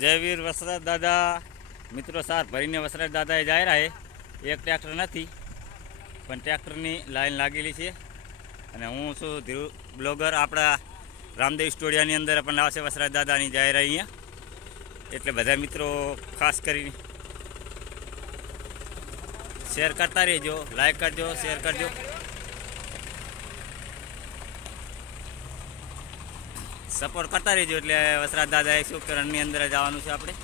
જયવીર વસરાજ દાદા મિત્રો સાથ ભરીને વસરાજ દાદાએ જાય રહ્યા એક ટ્રેક્ટર નથી પણ ટ્રેક્ટરની લાઈન લાગેલી છે અને હું છું ધીરુ બ્લોગર આપણા રામદેવ સ્ટુડિયોની અંદર પણ આવશે વસરાજ દાદાની જાય રહી અહીંયા એટલે બધા મિત્રો ખાસ કરીને શેર કરતા રહેજો, લાઈક કરજો, શેર કરજો. સપોર્ટ કરતા રહેજો એટલે વસરાજ દાદા 100 રનની અંદર જ આવવાનું છે આપણે.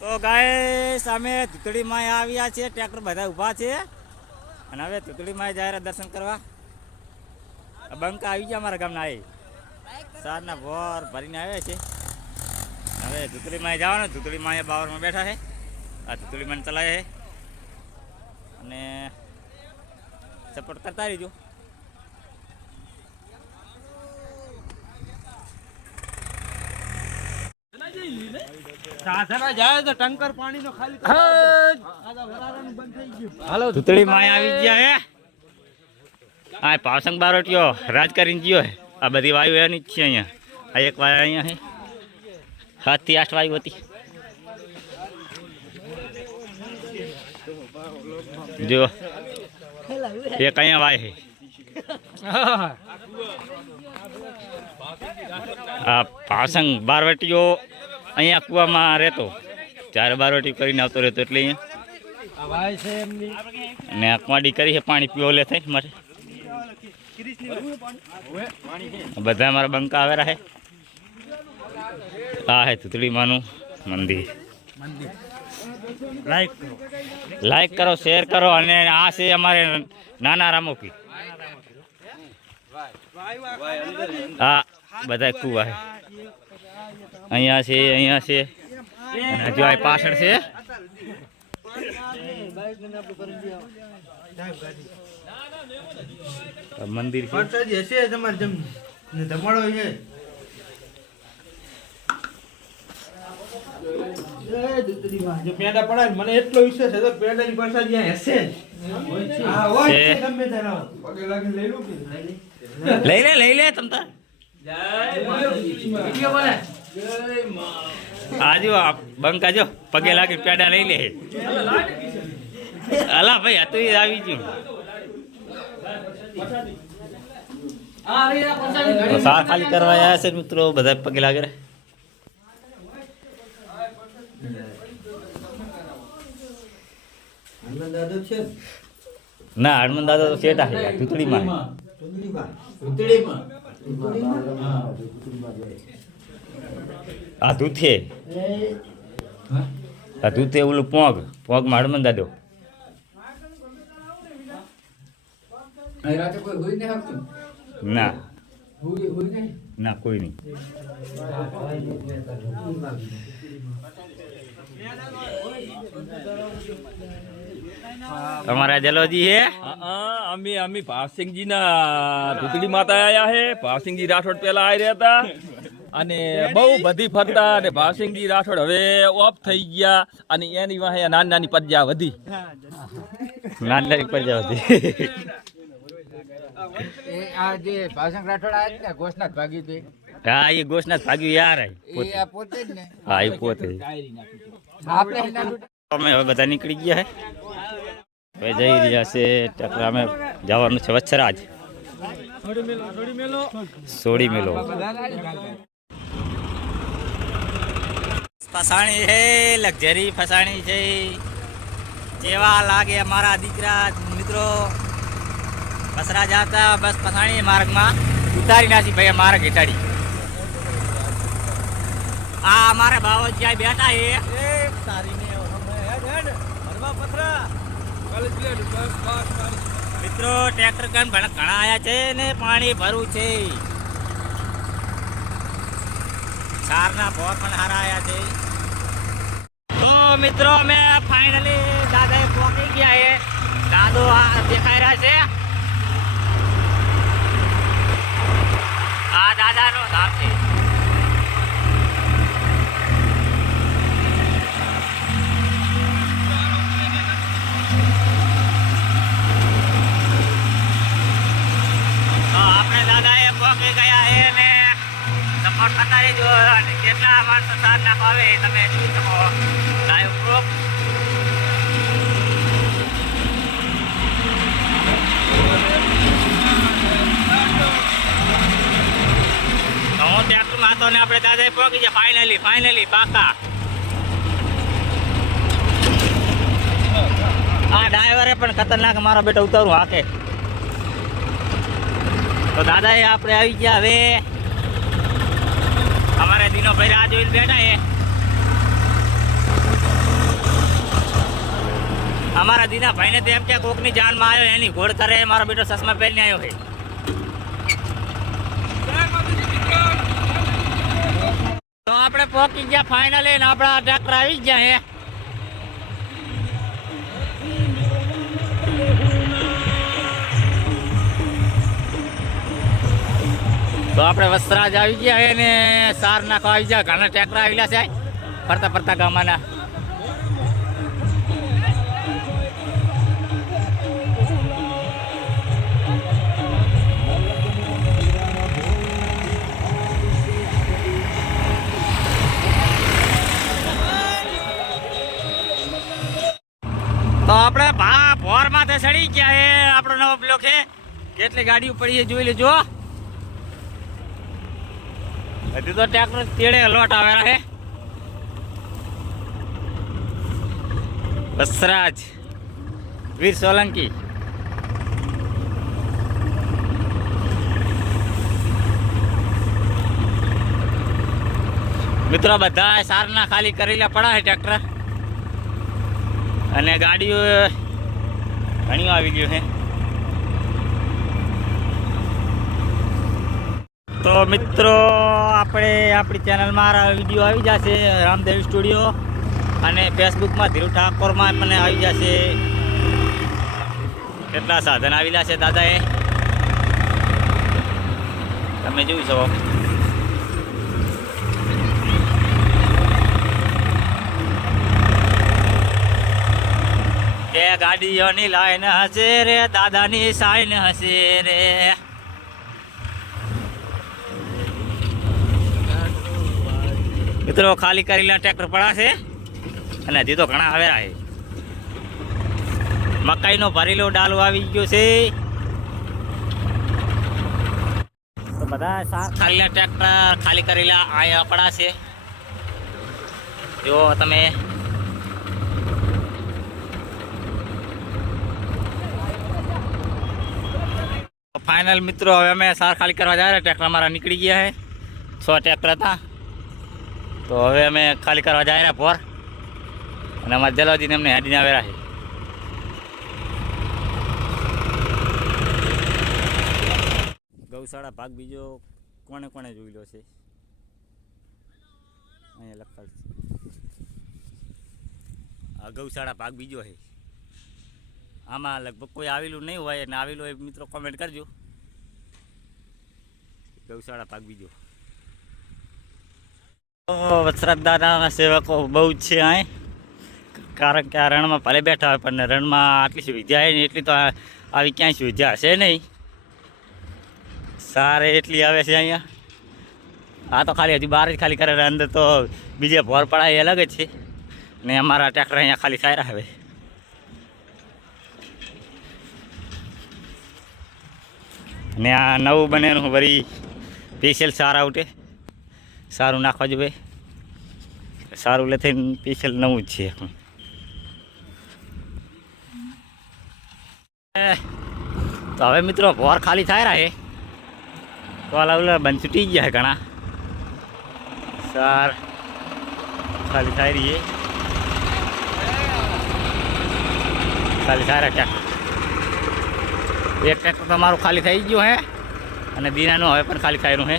તો ગાય સામે ધૂતળીમાં આવ્યા છે, ટ્રેક્ટર બધા ઊભા છે અને હવે ધૂતળીમાં જાય દર્શન કરવા. બંકા આવી ગયા અમારા ગામના એ સારના ભોર ભરીને આવ્યા છે. હવે ધૂતળીમાં જવાનું. ધૂતળીમાં અહીંયા બાવરમાં બેઠા છે. આ ધૂતળીમાં ચલાવે છે અને સપોર્ટ કરતા રહીજો. ધૂતળી માં આવી ગયા હે. આ પાવસંગ બારોટિયો રાજ કરીને ગયો હે. આ બધી વાયુ એની જ છે અહીંયા. આ એક વાયુ અહીંયા છે. 7 થી 8 વાયુ હતી. જો એક અહીંયા વાય છે. આ પાવસંગ બારવટીઓ અહીંયા કૂવામાં રહેતો, ચારે બારવટી કરીને આવતો રહેતો એટલે અહીંયા અને કુંવાડી કરી છે પાણી પીવો લે થાય મારે. બધા અમારા બંકા આવેલા છે. આ હે ધૂતળીમાનું મંદિર. લાઈક કરો, શેર કરો અને આ છે અમારે નાના રામોપી. હા બધા કુવા છે. અહીંયા છે, અહીંયા છે અને જો આ પાછળ છે મંદિર છે. મને એટલો વિશ્વાસ હતો પેડાની પ્રસાદ હશે. લઈ લે તમતા. આજો બંકા જો પગે લાગી પેડા લઈ લે. અલા ભાઈ આ તો આવી ગયું. સાર ખાલી કરવા આવ્યા છે મિત્રો, બધા પગે લાગે. ના હનુમાન દાદા તો શેઠા છે ધૂતળીમાં. આ ધૂથે, આ ધૂથે ઓલું પોગમાં હનુમાન દાદો. ના ના કોઈ નહીં. તમારા જલોજી હે? અમે ભાવસિંહજી ના ધૂતળી માતા આયા હે. ભાવસિંહજી રાઠોડ પેલા આવી રહ્યા હતા અને બહુ બધી ફરતા અને ભાવસિંહજી રાઠોડ હવે ઓફ થઈ ગયા અને એની વાહે નાની નાની પ્રજા વધી. નાની પ્રજા વધી. આ જે ભાવસિંહ રાઠોડ આયા ને ઘોષનાથ ભાગી હતી. હા એ ઘોષનાથ ભાગ્યું યાર. એ પોતે જ ને. હા એ પોતે. આપણે અમે હવે બધા નીકળી ગયા હે. હવે જઈ રહ્યા છે ટ્રેક્ટર. અમે જવાનું છે વચ્છરાજ. સોડી મેલો ફસાણી છે, લક્ઝરી ફસાણી છે. જેવા લાગે અમારા દીકરા મિત્રો વસરા જાતા બસ ફસાણી માર્ગમાં ઉતારી નાખી ભાઈ. માર્ગ હેઠાડી આ અમારે બાવોજીયા બેઠા છે. મિત્રો ટ્રેક્ટર કન ઘણા આયા છે ને પાણી ભરવું છે. સારના ભોર પણ હારા આયા છે. તો મિત્રો અમે ફાઇનલી દાદાએ પહોંચી ગયા છે. દાદો આ દેખાઈ રહ્યા છે. આ દાદાનો ધામ છે. તો આપણે દાદાએ પહોંચી ગયા છે ને સપોર્ટ કરતા રહેજો. અને કેટલા માણસો સાથ નાખો આવે એ તમે જોઈ શકો લાઈવ પ્રૂફ. હું ટ્રેક્ટરમાં હતો ને આપણે દાદાએ પહોંચી ગયા ફાઇનલી પાકા. આ ડ્રાઈવરે પણ ખતરનાક મારો બેટો ઉતારું હાકે. તો દાદાએ આપણે આવી ગયા. હવે અમારે દિનો ભાઈ રાહ જોઈને બેઠા છે. અમારા દીના ભાઈને તો એમ કે કોકની જાનમાં આવ્યો એની ઘોડ કરે. મારો બેટો ચશ્મા પહેરીને આવ્યો છે. તો આપણે પહોંચી ગયા ફાઇનલી ને આપણા ટ્રેક્ટર આવી ગયા છે. તો આપણે વસ્ત્રાજ આવી ગયા છે ને સાર નાખવા આવી ગયા. ઘણા ટ્રેક્ટર આવેલા છે ફરતા ગામના. તો આપણે ભોર માથે ચડી ગયા છે. આપણો નવો બ્લોક છે. કેટલી ગાડીઓ પડી છે જોઈ લેજો. હજુ તો ટ્રેક્ટર તેડે લોટ આવેલા છે. વસરાજ વીર સોલંકી. મિત્રો બધા સારના ખાલી કરેલા પડા છે ટ્રેક્ટર. અને ગાડીઓ ઘણી આવી ગયું છે. તો મિત્રો આપણે આપણી ચેનલમાં વિડીયો આવી જશે રામદેવ સ્ટુડિયો અને ફેસબુકમાં ધીરુ ઠાકોરમાં પણ આવી જશે. કેટલા સાધન આવેલા છે દાદાએ તમે જોઈ શકો. કે ગાડીઓની લાઈન હશે રે દાદાની સાઈન હશે રે. મિત્રો ખાલી કરેલા ટ્રેક્ટર પડા છે અને હજી તો ઘણા આવેલા છે. મકાઈનો ભરેલો ડાલો આવી ગયો છે. તો બધા ખાલી ટ્રેક્ટર ખાલી કરેલા આયા પડા છે. જો તમે ફાઇનલ મિત્રો હવે અમે સાર ખાલી કરવા જાય. ટ્રેક્ટર અમારા નીકળી ગયા છે. 6 ટ્રેક્ટર હતા. તો હવે અમે ખાલી કરવા જાય ને ભોર. અને અમારા જલાવજીને એમને હેડીને આવેલા છે. ગૌશાળા ભાગ બીજો કોને જોઈ લો છે અહીંયા લખેલ છે. આ ગૌશાળા ભાગ બીજો છે. આમાં લગભગ કોઈ આવેલું નહીં હોય અને આવેલું હોય મિત્રો કોમેન્ટ કરજો. ગૌશાળા ભાગ બીજો. વત્સરાજ દાદાના સેવકો બહુ જ છે અહીં. કારણ કે આ રણમાં ભલે બેઠા હોય પણ રણમાં આટલી સુવિધા છે ને એટલી તો આવી ક્યાંય સુવિધા હશે નહીં. સારે એટલી આવે છે અહીંયા. આ તો ખાલી હજી બહાર જ ખાલી કરે. અંદર તો બીજે ભોર પડાય અલગ જ છે. ને અમારા ટ્રેક્ટર અહીંયા ખાલી સારા આવે. ને આ નવું બનેલું વળી સ્પેશિયલ સારા ઉઠે. સારું નાખવા જોઈએ. સારું લે થઈને સ્પેશિયલ નવું જ છે. તો હવે મિત્રો ભોર ખાલી થાય રહે. તો ઓલા બંધ છૂટી ગયા ઘણા સાર खाली थाई रही है, खाली थारा ट्रैक्टर। एक ट्रैक्टर तो मारू खाली थी गयो है અને દીનાનો હવે પણ ખાલી થાયરું છે।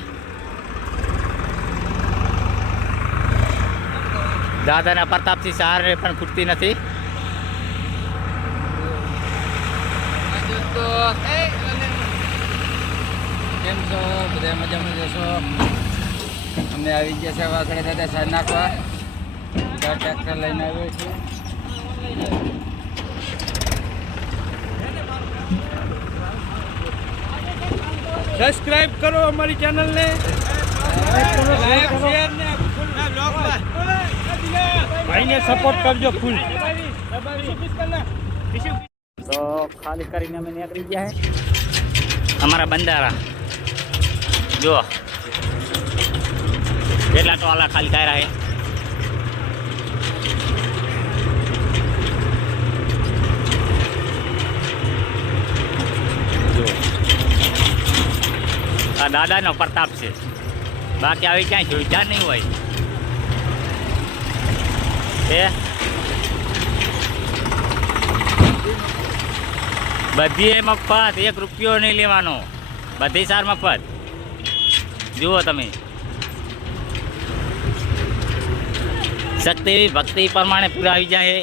દાદાના પ્રતાપથી સાર પણ ખૂટતી નથી। કેમ છો બધા મજામાં જશો? અમે આવી ગયા છે વાસળે દાદા સાર નાખવા। ટ્રેક્ટર લઈને આવ્યો છું। સબસ્ક્રાઇબ કરો અમારી ચેનલને, લાઈક શેર ને ભાઈને સપોર્ટ કરજો ફૂલ। તો ખાલી કરીને અમે નીકળી ગયા है અમારા બંધારા। જો કેટલા ટોલા ખાલી થાય રહ્યા है। આ દાદાનો પ્રતાપ છે, બાકી આવી ક્યાંય સુવિધા નહીં હોય। એ બધી મફત, 1 રૂપિયો નહીં લેવાનો, બધી સાર મફત। જુઓ તમે, શક્તિ ભક્તિ પ્રમાણે પૂરા આવી જાય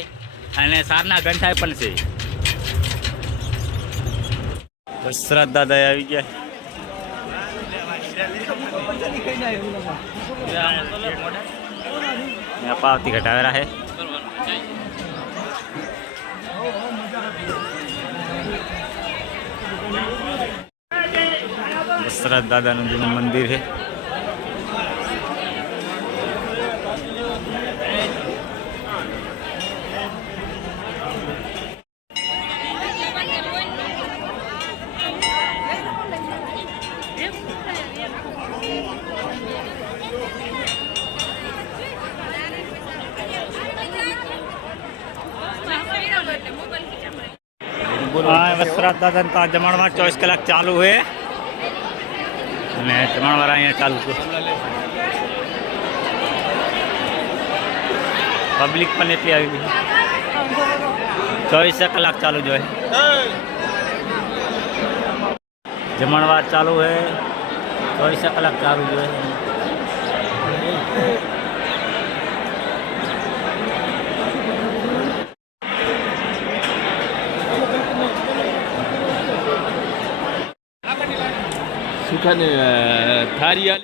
અને સારના ગંઠાય પણ છે। દશરથ દાદા આવી ગયા। પાવતી ઘટાવેલા है। દશરથ દાદાનું જૂનું મંદિર है। हाँ, વસરાજ દાદા તો જમણવાર 24 કલાક ચાલુ है અને જમણવાર અહીંયા ચાલુ છે। પબ્લિક પણ એટલી આવી ગઈ, 24 કલાક ચાલુ जो है। જમણવાર ચાલુ है, 24 કલાક ચાલુ जो है। સુખાને થારી આલી